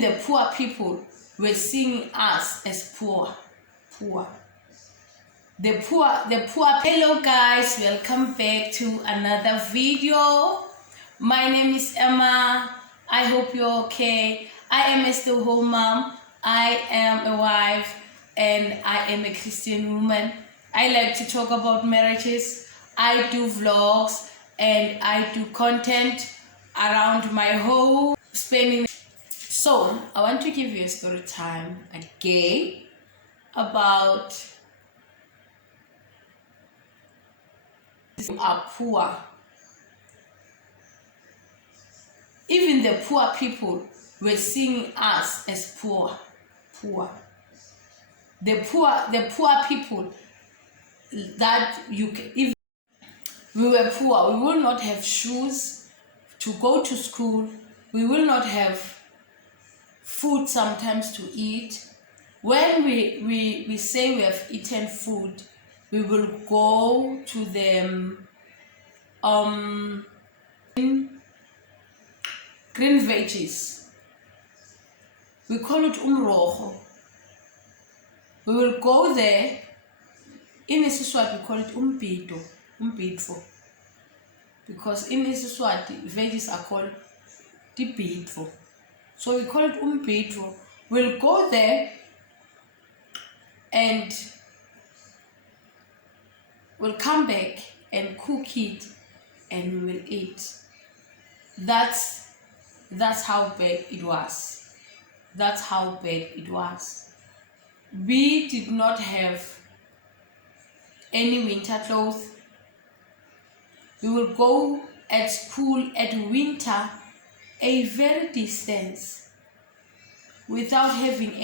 The poor people were seeing us as poor. The poor. Hello guys, welcome back to another video. My name is Emma. I hope you're okay. I am a stay-at-home mom. I am a wife and I am a Christian woman. I like to talk about marriages. I do vlogs and I do content around my home, spending. So I want to give you a story time again about are poor. Even the poor people were seeing us as poor. The poor people that if we were poor, we will not have shoes to go to school. We will not have food sometimes to eat. When we say we have eaten food, we will go to the green veggies. We call it umroho. We will go there. In Isiswati we call it umbidvo. Because in Isiswati veggies are called dibidvo. So we call it umbidvo. We'll go there and we'll come back and cook it and we will eat. That's how bad it was. That's how bad it was. We did not have any winter clothes. We will go at school at winter a very distance without having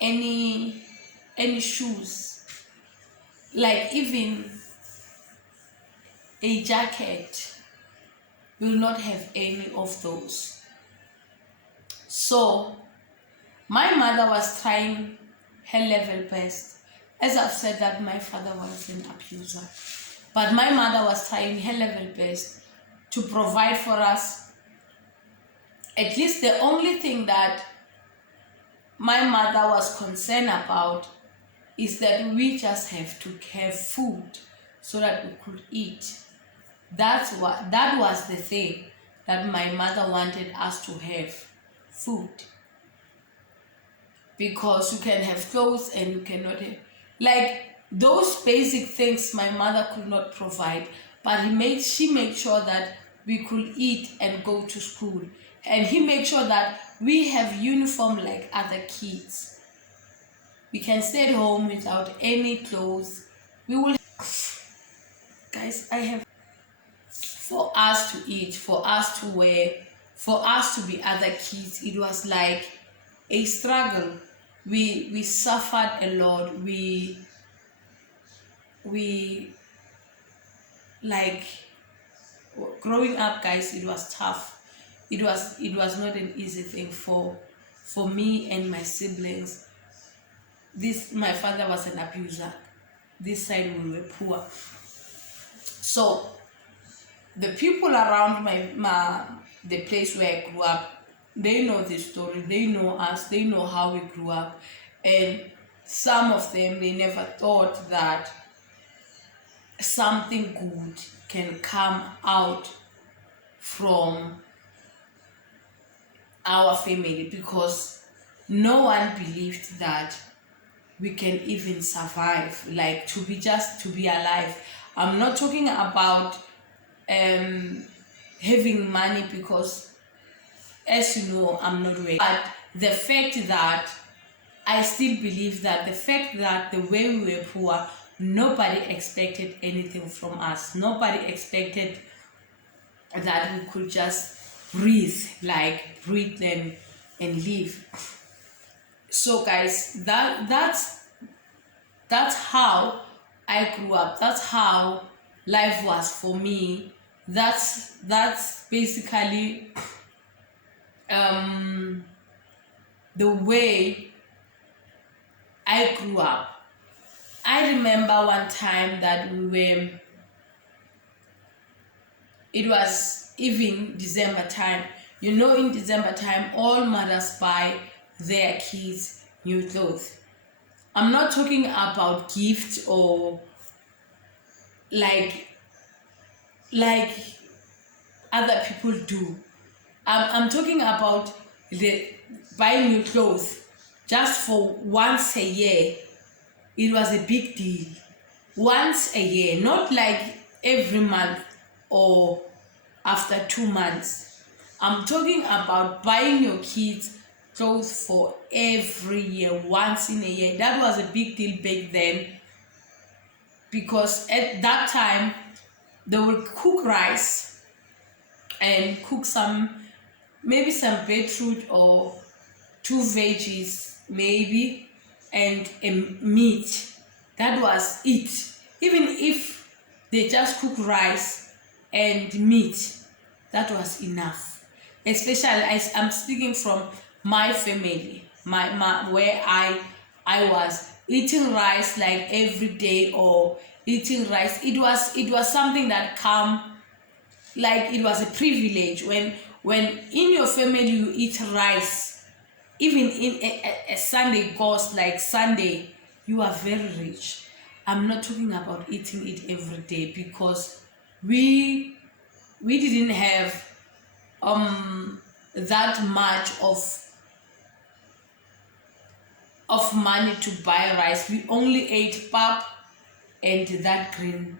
any shoes, like even a jacket. We will not have any of those. So my mother was trying her level best. As I've said that my father was an abuser, but my mother was trying her level best to provide for us. At least the only thing that my mother was concerned about is that we just have to have food so that we could eat. That was the thing that my mother wanted us to have, food. Because you can have clothes and you cannot have, like those basic things my mother could not provide, but she made sure that we could eat and go to school. And he made sure that we have uniform like other kids. We can stay at home without any clothes. We will, guys, I have, for us to eat, for us to wear, for us to be other kids. It was like a struggle. We suffered a lot. We like growing up, guys, it was tough. It was not an easy thing for me and my siblings. My father was an abuser. This side we were poor. So the people around the place where I grew up, they know the story, they know us, they know how we grew up. And some of them, they never thought that something good can come out from our family, because no one believed that we can even survive, like to be alive. I'm not talking about having money, because as you know, I'm not rich. But the fact that I still believe that the fact that the way we were poor, nobody expected anything from us. Nobody expected that we could just breathe and live. So guys, that's how I grew up. That's how life was for me. That's basically the way I grew up. I remember one time that it was even December time. in December time, all mothers buy their kids new clothes. I'm not talking about gifts or like other people do. I'm talking about the buying new clothes just for once a year. It was a big deal. Once a year, not like every month or after 2 months. I'm talking about buying your kids clothes for every year, once in a year. That was a big deal back then, because at that time they would cook rice and cook maybe some beetroot or 2 veggies maybe, and a meat. That was it. Even if they just cook rice and meat, that was enough. Especially I'm speaking from my family, my where I was eating rice like every day, or eating rice. It was something that come, like it was a privilege when in your family you eat rice. Even in a Sunday goes like Sunday, you are very rich. I'm not talking about eating it every day, because we didn't have that much of money to buy rice. We only ate pap and that green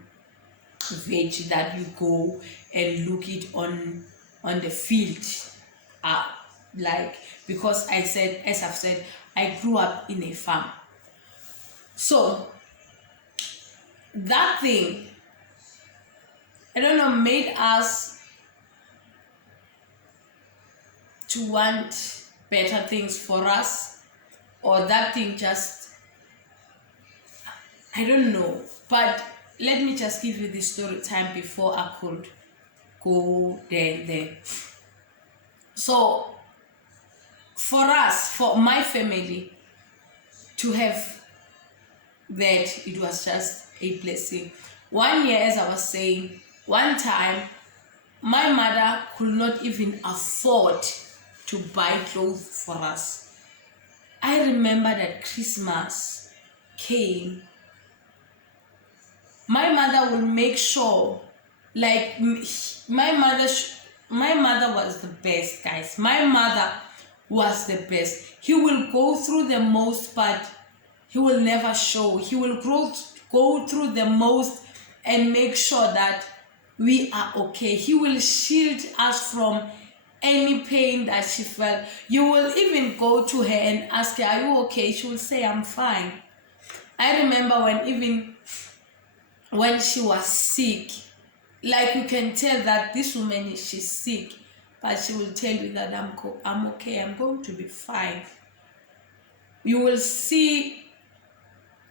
veg that you go and look it on the field. Like, because as I've said, I grew up in a farm. So that thing, I don't know, made us to want better things for us, or that thing just, I don't know. But let me just give you the story time before I could go there. So for us, for my family to have that, it was just a blessing. 1 year, as I was saying, one time my mother could not even afford to buy clothes for us. I remember that Christmas came, my mother will make sure, like, my mother was the best, guys. My mother was the best. He will go through the most, but he will never show. He will go through the most and make sure that we are okay. He will shield us from any pain that she felt. You will even go to her and ask her, are you okay? She will say, I'm fine. I remember when she was sick, like, you can tell that this woman, she's sick, but she will tell you that I'm okay, I'm going to be fine. You will see,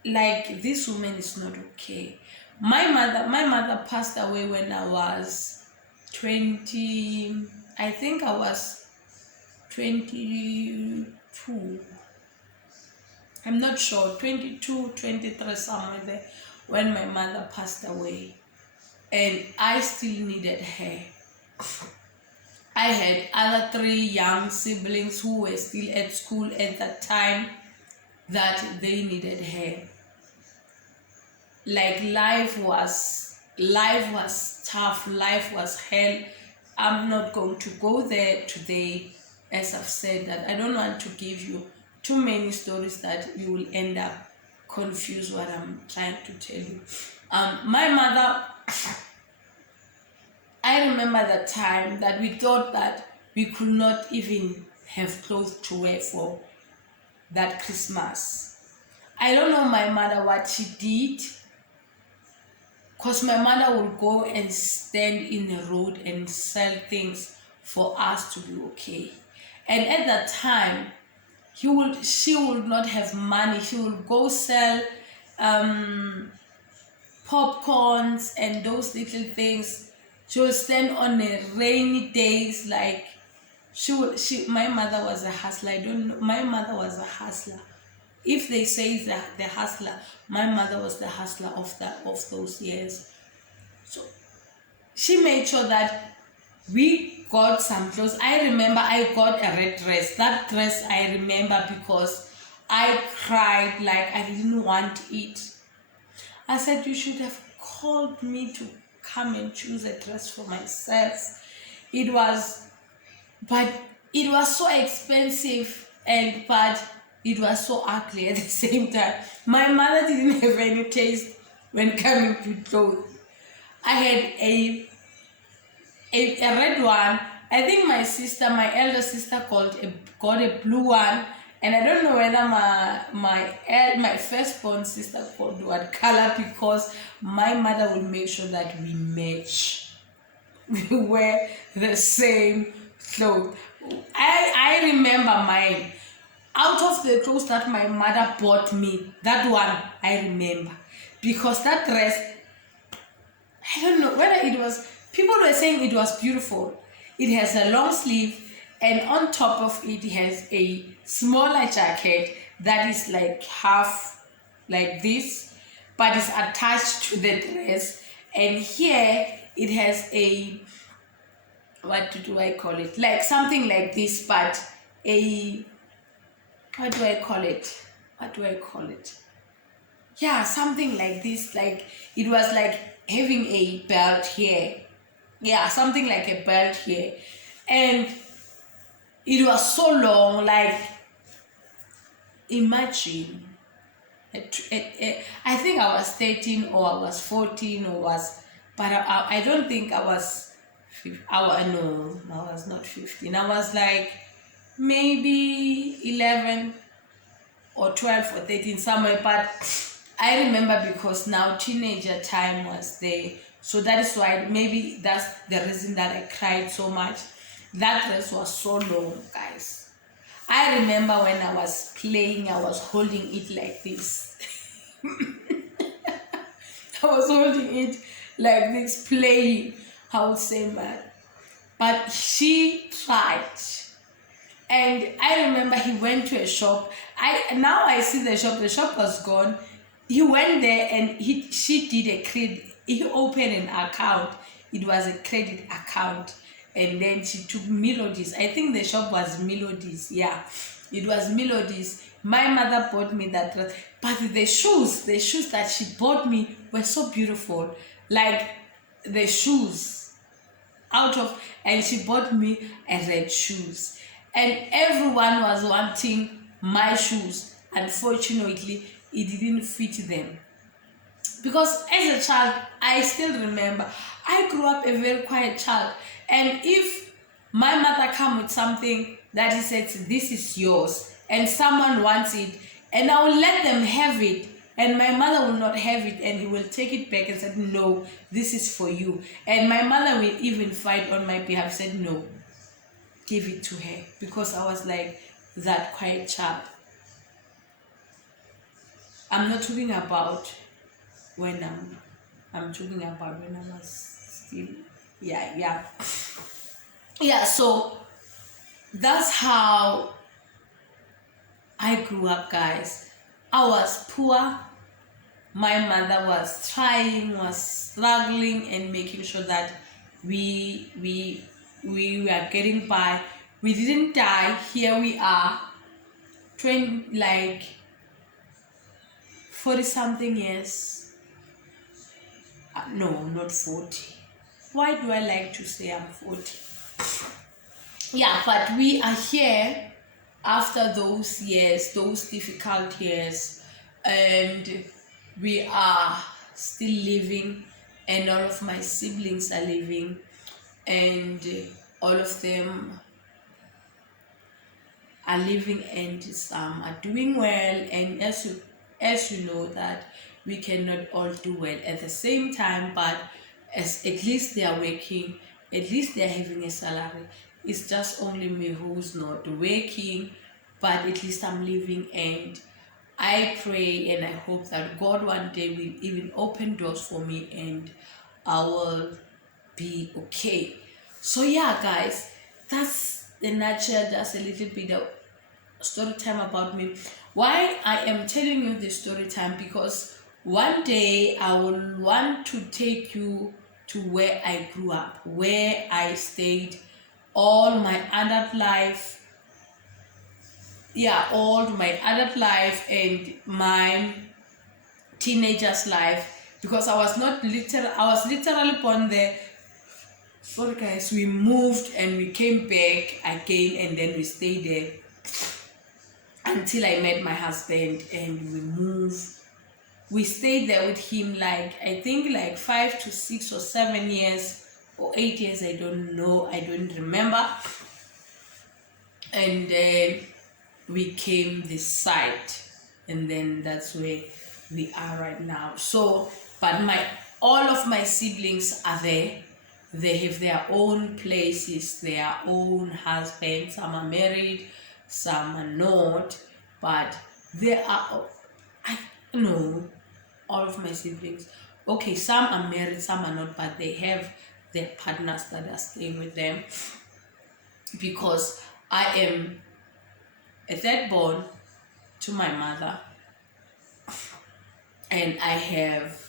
like, this woman is not okay. My mother passed away when I was 20, I think I was 22. I'm not sure, 22, 23, somewhere there, when my mother passed away. And I still needed her. I had other 3 young siblings who were still at school at that time, that they needed her. Like, life was tough, life was hell. I'm not going to go there today. As I've said, that I don't want to give you too many stories that you will end up confused what I'm trying to tell you. My mother, I remember the time that we thought that we could not even have clothes to wear for that Christmas. I don't know my mother what she did, because my mother would go and stand in the road and sell things for us to be okay. And at that time, she would not have money. She would go sell popcorns and those little things. She would stand on the rainy days, like, my mother was a hustler. I don't know, my mother was a hustler. If they say that the hustler, my mother was the hustler of those years. So she made sure that we got some clothes. I remember I got a red dress. That dress I remember because I cried like I didn't want it. I said, you should have called me to come and choose a dress for myself. It was, but it was so expensive, but it was so ugly at the same time. My mother didn't have any taste when coming to clothes. I had a red one. I think my elder sister got a blue one, and I don't know whether my firstborn sister got what color, because my mother will make sure that we match. We wear the same clothes. I remember mine. Out of the clothes that my mother bought me, that one I remember, because that dress, I don't know whether it was, people were saying it was beautiful. It has a long sleeve, and on top of it has a smaller jacket that is like half like this, but it's attached to the dress. And here it has a, what do I call it? Like something like this, but a, what do I call it? What do I call it? Yeah, something like this. Like it was like having a belt here. Yeah, something like a belt here. And it was so long, like imagine. I think I was 13 or I was 14 or was, but I don't think I was, no, I was not 15. I was like maybe 11 or 12 or 13 somewhere, but I remember because now teenager time was there, so that is why maybe that's the reason that I cried so much. That dress was so long, guys. I remember when I was playing, I was holding it like this. I was holding it like this, playing. I would say, man, but she tried. And I remember he went to a shop. Now I see the shop. The shop was gone. He went there and she did a credit. He opened an account. It was a credit account, and then she took Melodies. I think the shop was Melodies. Yeah, it was Melodies. My mother bought me that dress, but the shoes that she bought me were so beautiful. Like the shoes and she bought me a red shoes, and everyone was wanting my shoes. Unfortunately, it didn't fit them, because as a child, I still remember, I grew up a very quiet child, and if my mother come with something that he says this is yours and someone wants it, and I will let them have it, and my mother will not have it, and he will take it back and said, no, this is for you. And my mother will even fight on my behalf, said, no, give it to her, because I was like that quiet child. I'm not talking about when I'm talking about when I was still, yeah. So that's how I grew up, guys. I was poor. My mother was trying, was struggling, and making sure that we were getting by. We didn't die. Here we are, 40 something years. No, not 40. Why do I like to say I'm 40? Yeah, but we are here after those years, those difficult years, and we are still living, and all of my siblings are living, and all of them are living, and some are doing well. And as you know that we cannot all do well at the same time, but as at least they are working, at least they are having a salary. It's just only me who's not working, but at least I'm living, and I pray and I hope that God one day will even open doors for me, and I will be okay. So yeah, guys, that's the nutshell, just a little bit of story time about me. Why I am telling you this story time, because one day I will want to take you to where I grew up, where I stayed, all my adult life. Yeah, all my adult life and my teenager's life, because I was literally born there. Sorry guys, we moved and we came back again, and then we stayed there until I met my husband, and we stayed there with him, like I think like 5 to 6 or 7 years or 8 years, I don't know, I don't remember. And then we came this side, and then that's where we are right now. So but all of my siblings are there. They have their own places, their own husbands. Some are married, some are not, but they are, I know, all of my siblings. Okay, some are married, some are not, but they have their partners that are staying with them, because I am a third born to my mother, and I have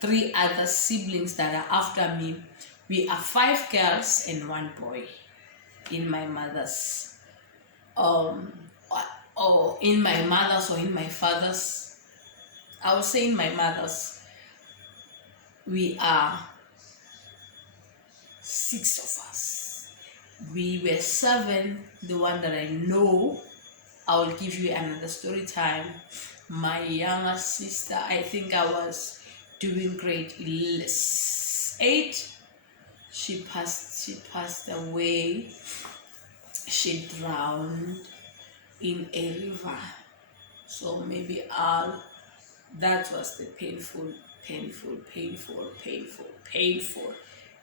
3 other siblings that are after me. We are 5 girls and 1 boy in my mother's or in my mother's or in my father's. I would say in my mother's we are 6 of us. We were 7, the one that I know. I will give you another story time. My younger sister, I think I was doing grade 8. She passed away. She drowned in a river. So maybe that was the painful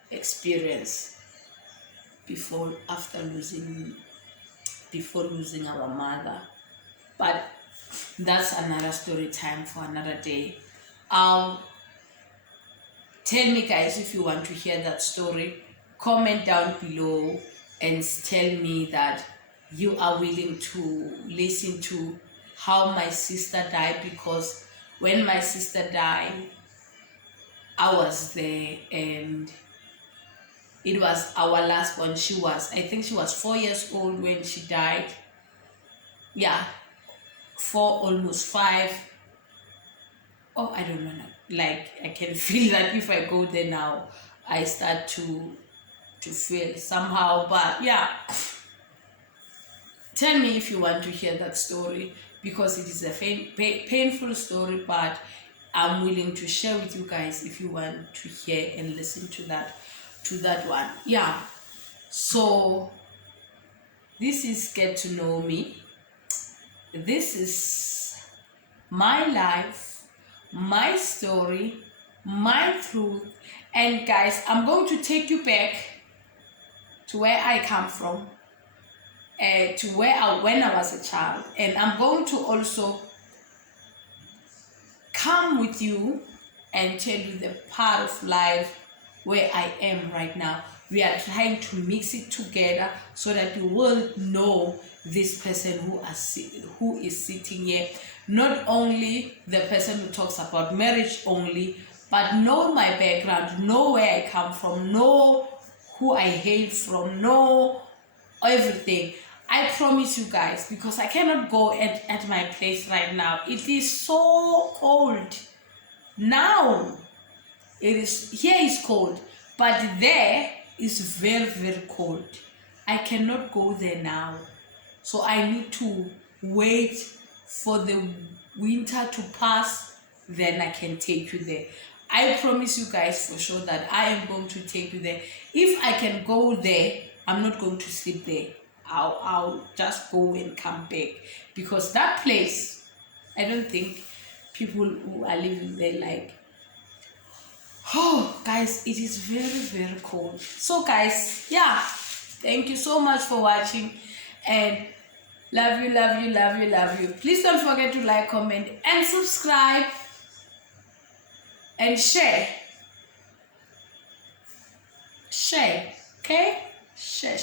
experience before losing our mother. But that's another story time for another day. Tell me guys if you want to hear that story. Comment down below and tell me that you are willing to listen to how my sister died, because when my sister died, I was there, and it was our last one. I think she was 4 years old when she died. Yeah, 4, almost 5. Oh, I don't know. Like, I can feel that if I go there now, I start to feel somehow. But yeah, tell me if you want to hear that story, because it is a painful story, but I'm willing to share with you guys if you want to hear and listen to that one. Yeah, so this is Get to Know Me. This is my life, my story, my truth. And guys, I'm going to take you back to where I come from, to when I was a child, and I'm going to also come with you and tell you the part of life where I am right now. We are trying to mix it together so that you will know this person who is sitting here. Not only the person who talks about marriage only, but know my background, know where I come from, know who I hail from, know everything. I promise you guys, because I cannot go at my place right now. It is so cold. Now, here is cold, but there is very, very cold. I cannot go there now. So I need to wait for the winter to pass, then I can take you there. I promise you guys for sure that I am going to take you there. If I can go there, I'm not going to sleep there. I'll just go and come back, because that place, I don't think people who are living there like, oh guys, it is very, very cold. So guys, yeah, thank you so much for watching, and love you, love you, love you, love you. Please don't forget to like, comment, and subscribe, and share, okay? Share.